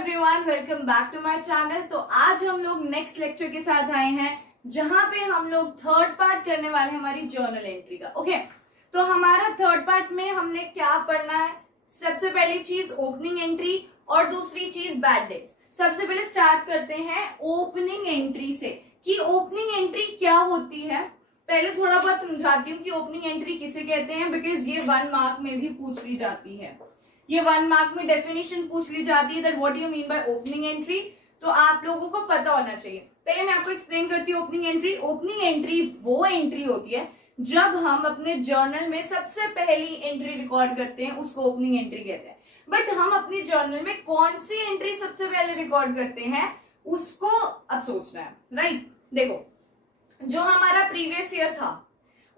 Everyone, welcome back to my channel. तो आज हम लोग नेक्स्ट लेक्चर के साथ आए हैं जहां पे हम लोग थर्ड पार्ट करने वाले हैं हमारी जर्नल एंट्री का। ओके, तो हमारा थर्ड पार्ट में हमने क्या पढ़ना है? सबसे पहली चीज ओपनिंग एंट्री और दूसरी चीज बैड डेट्स। सबसे पहले स्टार्ट करते हैं ओपनिंग एंट्री से कि ओपनिंग एंट्री क्या होती है। पहले थोड़ा बहुत समझाती हूँ कि ओपनिंग एंट्री किसे कहते हैं, बिकॉज ये 1 मार्क में भी पूछ ली जाती है। ये 1 मार्क में डेफिनेशन पूछ ली जाती है that what do you mean by opening entry, तो आप लोगों को पता होना चाहिए। पहले मैं आपको एक्सप्लेन करती हूँ ओपनिंग एंट्री। ओपनिंग एंट्री वो एंट्री होती है जब हम अपने जर्नल में सबसे पहली एंट्री रिकॉर्ड करते हैं, उसको ओपनिंग एंट्री कहते हैं। बट हम अपनी जर्नल में कौन सी एंट्री सबसे पहले रिकॉर्ड करते हैं उसको अब सोचना है, राइट? देखो, जो हमारा प्रीवियस ईयर था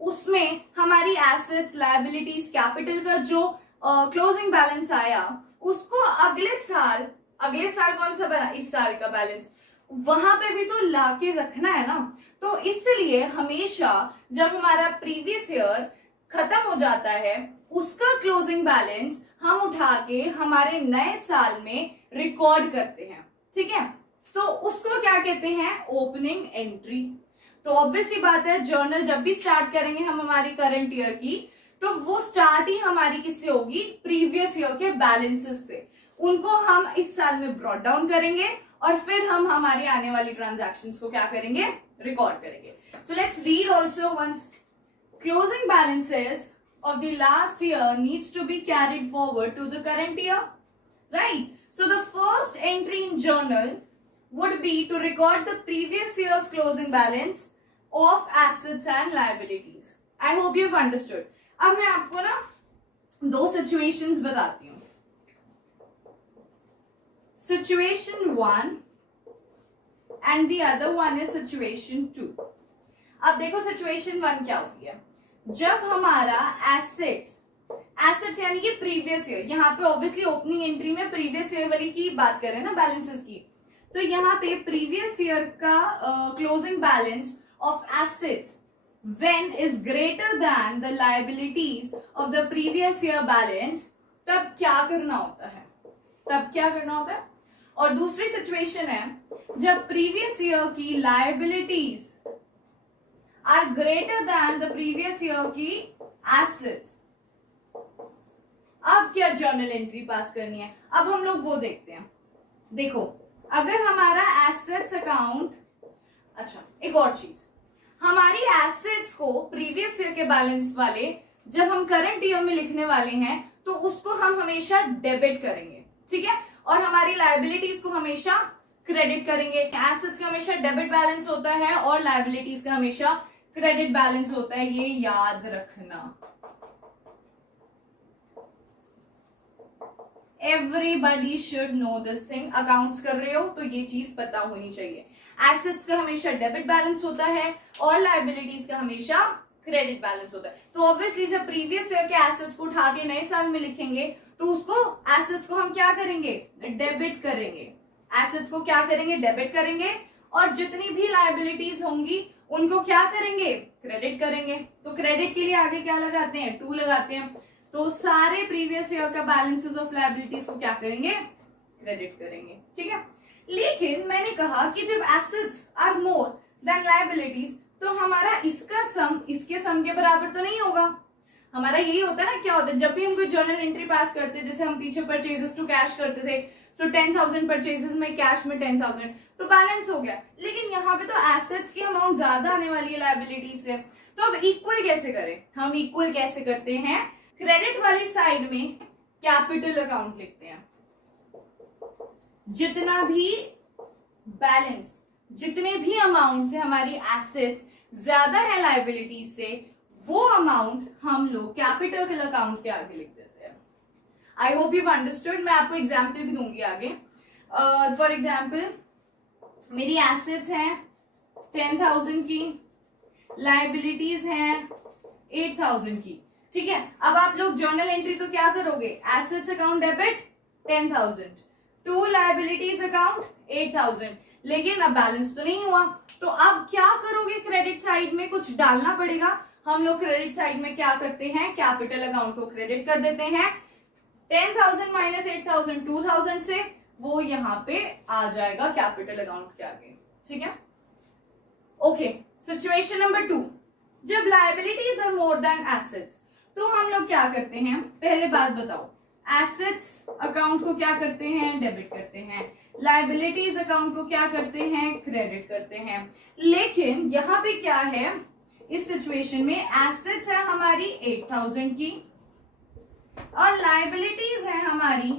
उसमें हमारी एसेट्स, लायबिलिटीज, कैपिटल का जो क्लोजिंग बैलेंस आया उसको अगले साल कौन सा बना, इस साल का बैलेंस, वहां पे भी तो लाके रखना है ना। तो इसलिए हमेशा जब हमारा प्रीवियस ईयर खत्म हो जाता है उसका क्लोजिंग बैलेंस हम उठा के हमारे नए साल में रिकॉर्ड करते हैं, ठीक है? तो उसको क्या कहते हैं? Opening entry. तो ऑब्वियस ही बात है, जर्नल जब भी स्टार्ट करेंगे हम हमारी करंट ईयर की, तो वो स्टार्ट ही हमारी किससे होगी? प्रीवियस ईयर के बैलेंसेस से। उनको हम इस साल में ब्रॉट डाउन करेंगे और फिर हम हमारी आने वाली ट्रांजैक्शंस को क्या करेंगे? रिकॉर्ड करेंगे। So let's read also once. Closing balances of the last year needs to be carried forward to the current year, right? So the first entry in journal would be to record the previous year's closing balance of assets and liabilities. I hope you've understood. अब मैं आपको ना 2 situations बताती हूँ। Situation 1 and the other one is situation 2. अब देखो situation 1 क्या होती है। जब हमारा एसेट्स यानी कि प्रीवियस ईयर, यहाँ पे ऑब्वियसली ओपनिंग एंट्री में प्रीवियस ईयर वाली की बात करें ना, बैलेंसेस की, तो यहाँ पे प्रीवियस ईयर का closing balance of assets when is greater than the liabilities of the previous year balance, तब क्या करना होता है? और दूसरी सिचुएशन है जब प्रीवियस ईयर की liabilities are greater than the previous year की assets। अब क्या जर्नल एंट्री पास करनी है? अब हम लोग वो देखते हैं। देखो, अगर हमारा एसेट्स अकाउंट, अच्छा एक और चीज, हमारी एसेट्स को प्रीवियस ईयर के बैलेंस वाले जब हम करंट ईयर में लिखने वाले हैं तो उसको हम हमेशा डेबिट करेंगे, ठीक है? और हमारी लायबिलिटीज को हमेशा क्रेडिट करेंगे। एसेट्स का हमेशा डेबिट बैलेंस होता है और लायबिलिटीज का हमेशा क्रेडिट बैलेंस होता है, ये याद रखना। Everybody should know this thing. Accounts कर रहे हो तो ये चीज पता होनी चाहिए। एसेट्स का हमेशा डेबिट बैलेंस होता है और लायबिलिटीज का हमेशा क्रेडिट बैलेंस होता है। तो ऑब्वियसली जब प्रीवियस ईयर के एसेट्स को उठा के नए साल में लिखेंगे तो उसको एसेट्स को हम क्या करेंगे? डेबिट करेंगे। एसेट्स को क्या करेंगे? डेबिट करेंगे। और जितनी भी लायबिलिटीज होंगी उनको क्या करेंगे? क्रेडिट करेंगे। तो क्रेडिट के लिए आगे क्या लगाते हैं? 2 लगाते हैं। तो सारे प्रीवियस ईयर का बैलेंसेस ऑफ लायबिलिटीज को क्या करेंगे? क्रेडिट करेंगे, ठीक है? लेकिन मैंने कहा कि जब assets are more than liabilities तो हमारा इसका सम इसके सम के बराबर तो नहीं होगा। हमारा यही होता है ना, क्या होता है जब भी हम कोई जर्नल एंट्री पास करते हैं, जैसे हम पीछे परचेजेस टू कैश करते थे, सो 10,000 परचेजेस में कैश में 10,000 तो बैलेंस हो गया। लेकिन यहाँ पे तो एसेट्स की अमाउंट ज्यादा आने वाली है लायबिलिटीज से, तो अब इक्वल कैसे करें? हम इक्वल कैसे करते हैं? क्रेडिट वाली साइड में कैपिटल अकाउंट लिखते हैं। जितना भी बैलेंस, जितने भी अमाउंट से हमारी एसेट्स ज्यादा है लायबिलिटीज से, वो अमाउंट हम लोग कैपिटल अकाउंट के आगे लिख देते हैं। I hope you understood. मैं आपको एग्जाम्पल भी दूंगी आगे। फॉर एग्जाम्पल, मेरी एसेट्स हैं 10,000 की, लायबिलिटीज हैं 8,000 की, ठीक है? अब आप लोग जर्नल एंट्री तो क्या करोगे? Assets account debit 10,000 to liabilities account 8,000, लेकिन अब बैलेंस तो नहीं हुआ, तो अब क्या करोगे? क्रेडिट साइड में कुछ डालना पड़ेगा। हम लोग क्रेडिट साइड में क्या करते हैं? कैपिटल अकाउंट को क्रेडिट कर देते हैं। 10,000 माइनस 8,000 2,000 से वो यहाँ पे आ जाएगा कैपिटल अकाउंट के आगे, ठीक है। ओके, सिचुएशन नंबर 2, जब liabilities are more than assets, तो हम लोग क्या करते हैं, पहले बात बताओ, एसेट्स अकाउंट को क्या करते हैं, डेबिट करते हैं, लायबिलिटीज अकाउंट को क्या करते हैं, क्रेडिट करते हैं। लेकिन यहाँ पे क्या है, इस सिचुएशन में एसेट्स है हमारी 8000 की और लायबिलिटीज है हमारी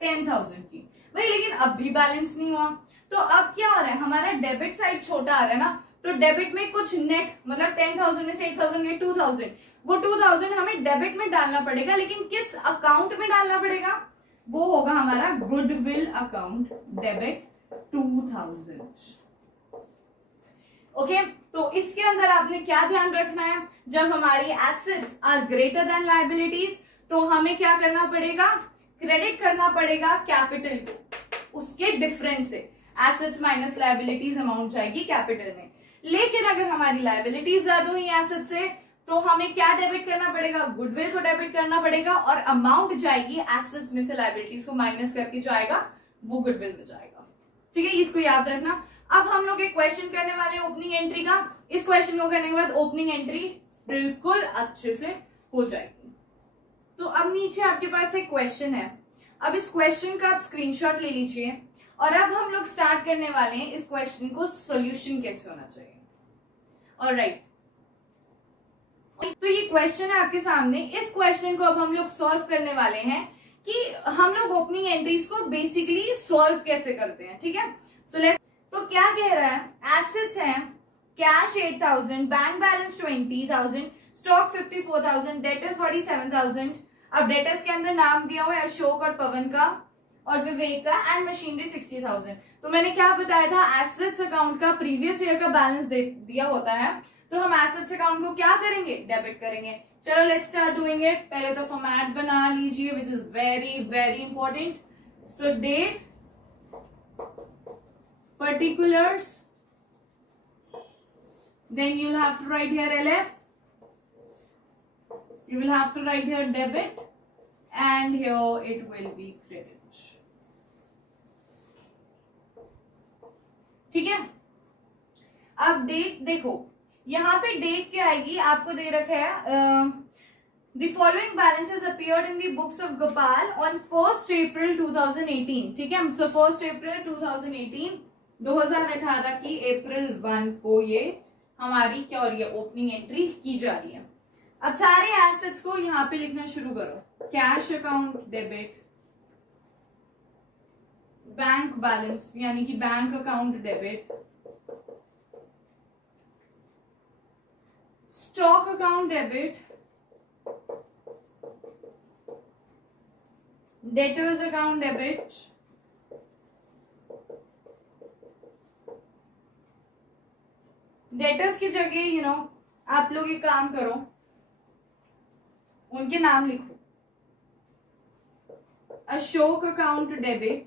10,000 की। भाई लेकिन अब भी बैलेंस नहीं हुआ, तो अब क्या हो रहा है, हमारा डेबिट साइड छोटा आ रहा है ना, तो डेबिट में कुछ नेट, मतलब 10,000 में से 8,000 गए 2,000, वो 2,000 हमें डेबिट में डालना पड़ेगा, लेकिन किस अकाउंट में डालना पड़ेगा, वो होगा हमारा गुडविल अकाउंट, डेबिट 2,000। ओके, तो इसके अंदर आपने क्या ध्यान रखना है, जब हमारी assets are greater than liabilities तो हमें क्या करना पड़ेगा, क्रेडिट करना पड़ेगा कैपिटल को, उसके डिफरेंस से एसेट्स माइनस लायबिलिटीज अमाउंट जाएगी कैपिटल में। लेकिन अगर हमारी लायबिलिटीज ज्यादा हुई एसेट से तो हमें क्या डेबिट करना पड़ेगा, गुडविल को डेबिट करना पड़ेगा और अमाउंट जाएगी एसेट्स में से लायबिलिटीज को माइनस करके जाएगा, वो गुडविल में जाएगा, ठीक है, इसको याद रखना। अब हम लोग एक क्वेश्चन करने वाले हैं ओपनिंग एंट्री का, इस क्वेश्चन को करने के बाद ओपनिंग एंट्री बिल्कुल अच्छे से हो जाएगी। तो अब नीचे आपके पास एक क्वेश्चन है, अब इस क्वेश्चन का आप स्क्रीनशॉट ले लीजिए और अब हम लोग स्टार्ट करने वाले हैं इस क्वेश्चन को सॉल्यूशन कैसे होना चाहिए। ऑलराइट, तो ये क्वेश्चन है आपके सामने, इस क्वेश्चन को अब हम लोग सॉल्व करने वाले हैं कि हम लोग ओपनिंग एंट्रीज को बेसिकली सॉल्व कैसे करते हैं, ठीक है। सो लेट्स, तो क्या कह रहा है, एसेट्स हैं cash 8,000, bank balance 20,000, stock 54,000, debtors 47,000। अब डेटर्स के अंदर नाम दिया हुआ है अशोक और पवन का और विवेक का, एंड मशीनरी 60,000। तो मैंने क्या बताया था, एसेट्स अकाउंट का प्रीवियस ईयर का बैलेंस दिया होता है, तो हम एसेट्स अकाउंट को क्या करेंगे, डेबिट करेंगे। चलो लेट्स स्टार्ट डूइंग इट। पहले तो फॉर्मेट बना लीजिए which is very very important. So date, particulars, then you'll have to write here LF, you will have to write here debit, and here it will be credit, ठीक है। अब date देखो, यहां पे डेट क्या आएगी, आपको दे रखा है The following balances appeared in the books of Gopal on 1st April 2018, ठीक है। So 1st April 2018, 2018 की अप्रैल 1 को ये हमारी क्या हो रही है, ओपनिंग एंट्री की जा रही है। अब सारे एसेट्स को यहां पे लिखना शुरू करो, cash account debit, bank balance यानी कि bank account debit, stock account debit, debtors account debit, debtors की जगह आप लोग एक काम करो, उनके नाम लिखो, Ashok account debit,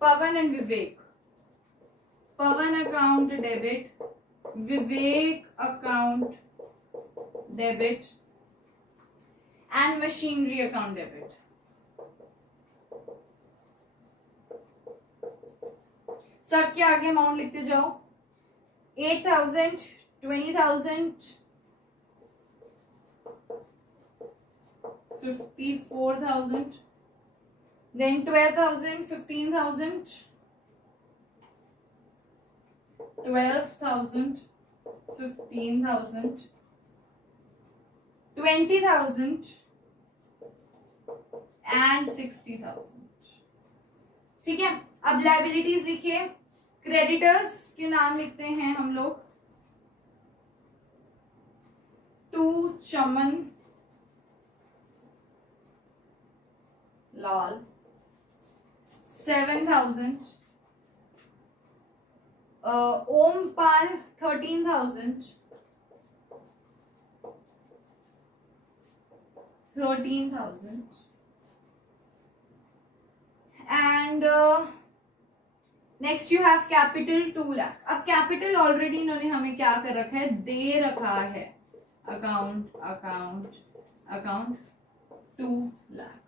Pawan and Vivek, Pawan account debit, Vivek account debit, and machinery account debit. सबके आगे अमाउंट लिखते जाओ, 8,000, 20,000, 54,000, then 12,000, 15,000, 12,000, 15,000, 20,000 and 60,000, ठीक है। अब लायबिलिटीज लिखिए, क्रेडिटर्स के नाम लिखते हैं हम लोग, 2 Chaman Lal, 7,000, Ompal 13,000, 13,000 and next you have capital 2 lakh. अब कैपिटल ऑलरेडी इन्होंने हमें क्या कर रखा है, दे रखा है, अकाउंट अकाउंट अकाउंट 2 लाख,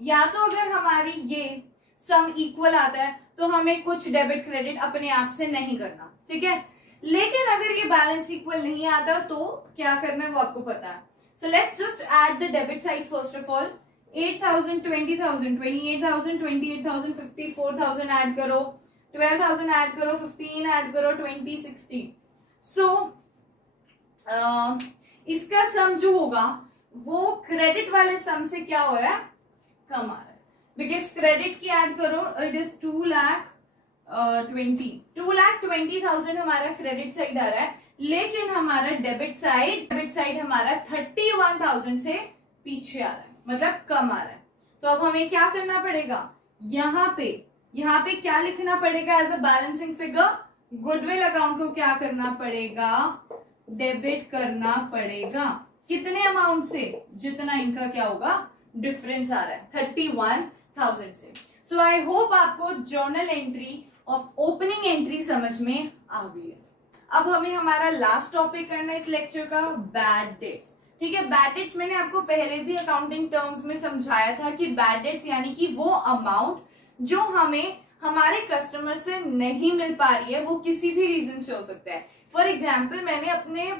या तो अगर हमारी ये सम इक्वल आता है तो हमें कुछ डेबिट क्रेडिट अपने आप से नहीं करना, ठीक है। लेकिन अगर ये बैलेंस इक्वल नहीं आता तो क्या करना है वो आपको पता है। So let's just add the debit side first of all. 8,000, 20,000, 28,000, 28,000, 54,000 add करो, 12,000 ऐड करो, 15 ऐड करो, 20, 60। सो इसका सम जो होगा वो क्रेडिट वाले सम से क्या हो रहा है, कम आ रहा है। बिकॉज क्रेडिट की ऐड करो, इट इज 2,20,000 हमारा क्रेडिट साइड आ रहा है, लेकिन हमारा डेबिट साइड हमारा 31,000 से पीछे आ रहा है, मतलब कम आ रहा है। तो अब हमें क्या करना पड़ेगा, यहाँ पे क्या लिखना पड़ेगा as a balancing figure, goodwill account को क्या करना पड़ेगा, डेबिट करना पड़ेगा। कितने अमाउंट से, जितना इनका क्या होगा डिफरेंस आ रहा है 31,000 से। सो आई होप आपको journal entry of opening entry समझ में आ गई है। अब हमें हमारा लास्ट टॉपिक करना है इस लेक्चर का, बैड डेट्स। ठीक है, बैड डेट्स मैंने आपको पहले भी अकाउंटिंग टर्म्स में समझाया था कि बैड डेट्स यानी कि वो अमाउंट जो हमें हमारे कस्टमर से नहीं मिल पा रही है, वो किसी भी रीजन से हो सकता है। फॉर एग्जाम्पल मैंने अपने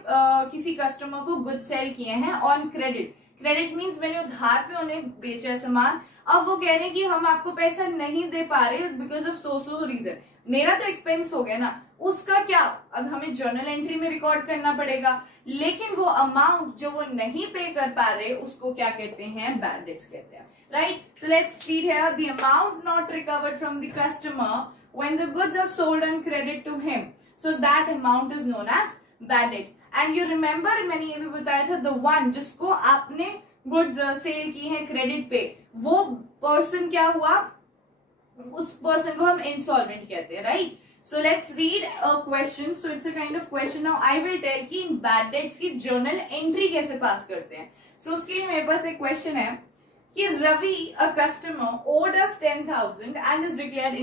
किसी कस्टमर को गुड सेल किए हैं ऑन क्रेडिट। क्रेडिट मीन्स मैंने उधार पे उन्हें बेचा है सामान, अब वो कह रहे हैं कि हम आपको पैसा नहीं दे पा रहे बिकॉज ऑफ सो रीजन। मेरा तो एक्सपेंस हो गया ना, उसका क्या अब हमें जर्नल एंट्री में रिकॉर्ड करना पड़ेगा, लेकिन वो अमाउंट जो वो नहीं पे कर पा रहे उसको क्या कहते हैं, बैड डेट्स कहते हैं, right. So let's read here, the amount not recovered from the customer when the goods are sold on credit to him, so that amount is known as bad debts. And you remember मैंने ये भी बताया था, the one जिसको आपने goods sale की है credit पे, वो पर्सन क्या हुआ, उस पर्सन को हम इंसॉल्वेंट कहते हैं, right. So let's read a question. So it's a kind of question. Now I will tell कि इन बैड डेट्स की जर्नल एंट्री कैसे पास करते हैं। सो उसके लिए मेरे पास एक क्वेश्चन है कि Ravi a customer owed us 10,000 and is declared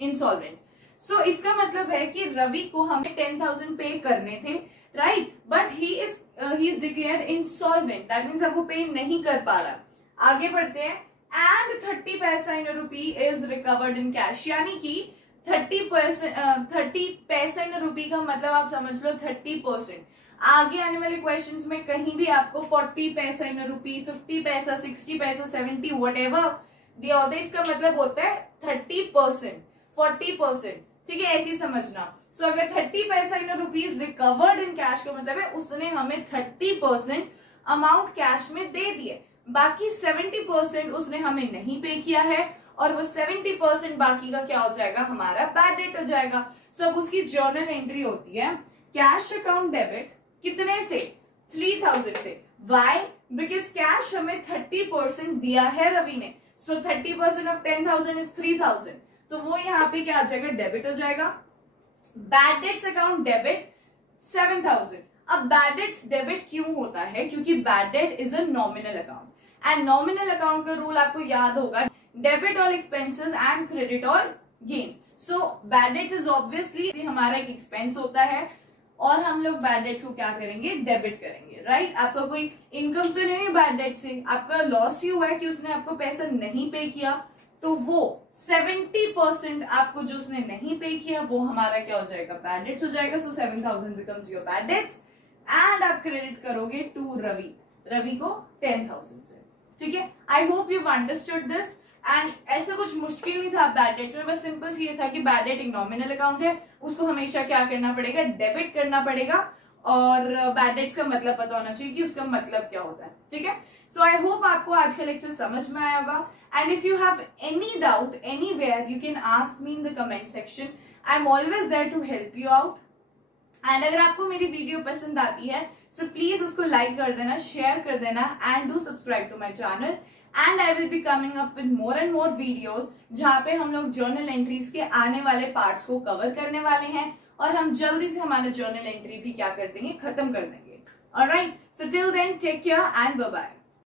insolvent. So इसका मतलब है कि रवि को हमें 10,000 पे करने थे, right, but he is declared insolvent, that means अब वो पे नहीं कर पा रहा। आगे बढ़ते हैं, एंड 30 पैसा in rupee is recovered in cash, यानी कि 30 पैसा इन रुपी का मतलब आप समझ लो 30%। आगे आने वाले क्वेश्चंस में कहीं भी आपको 40 पैसा इन रुपी, 50 पैसा, 60 पैसा, 70 व्हाटएवर दिया होता है, इसका मतलब होता है 30%, 40%, ठीक है, ऐसी समझना। सो अगर 30 पैसा in rupees recovered in cash का मतलब है उसने हमें 30% अमाउंट कैश में दे दिए, बाकी 70% उसने हमें नहीं पे किया है, और वो 70% बाकी का क्या हो जाएगा, हमारा बैड डेट हो जाएगा। सो अब उसकी जर्नल एंट्री होती है, कैश अकाउंट डेबिट कितने से, 3,000 से। वाई, बिकॉज कैश हमें 30% दिया है रवि ने, सो 30% ऑफ 10,000 इज 3,000, तो वो यहाँ पे क्या आ जाएगा, डेबिट हो जाएगा। Bad debts account debit 7,000। अब बैड डेट्स डेबिट क्यों होता है, क्योंकि bad debt is a nominal account, and nominal account का रूल आपको याद होगा, debit all expenses and credit all gains. So bad debts is obviously हमारा एक एक्सपेंस होता है, और हम लोग बैड डेट्स को क्या करेंगे, डेबिट करेंगे, राइट। आपका कोई इनकम तो नहीं है बैड डेट से, आपका लॉस ही हुआ है कि उसने आपको पैसा नहीं पे किया, तो वो 70% आपको जो उसने नहीं पे किया वो हमारा क्या हो जाएगा, बैड डेट्स हो जाएगा। सो 7,000 becomes your bad debts, and आप क्रेडिट करोगे टू रवि को 10,000 से, ठीक है। I hope you understood this, and ऐसा कुछ मुश्किल नहीं था बैड डेट्स में, बस सिंपल ये था कि बैड डेट एक नॉमिनल अकाउंट है, उसको हमेशा क्या करना पड़ेगा, डेबिट करना पड़ेगा, और बैड डेट्स का मतलब पता होना चाहिए कि उसका मतलब क्या होता है, ठीक है। सो आई होप आपको आज का लेक्चर समझ में आया होगा, and if you have any doubt anywhere you can ask me in the comment section, I am always there to help you out. And अगर आपको मेरी वीडियो पसंद आती है सो प्लीज उसको लाइक कर देना, शेयर कर देना, and do subscribe to my channel, and I will be coming up with more and more videos जहां पे हम लोग जर्नल एंट्रीज के आने वाले पार्ट्स को कवर करने वाले हैं, और हम जल्दी से हमारा जर्नल एंट्री भी क्या कर देंगे, खत्म कर देंगे। Alright, so till then take care and bye bye.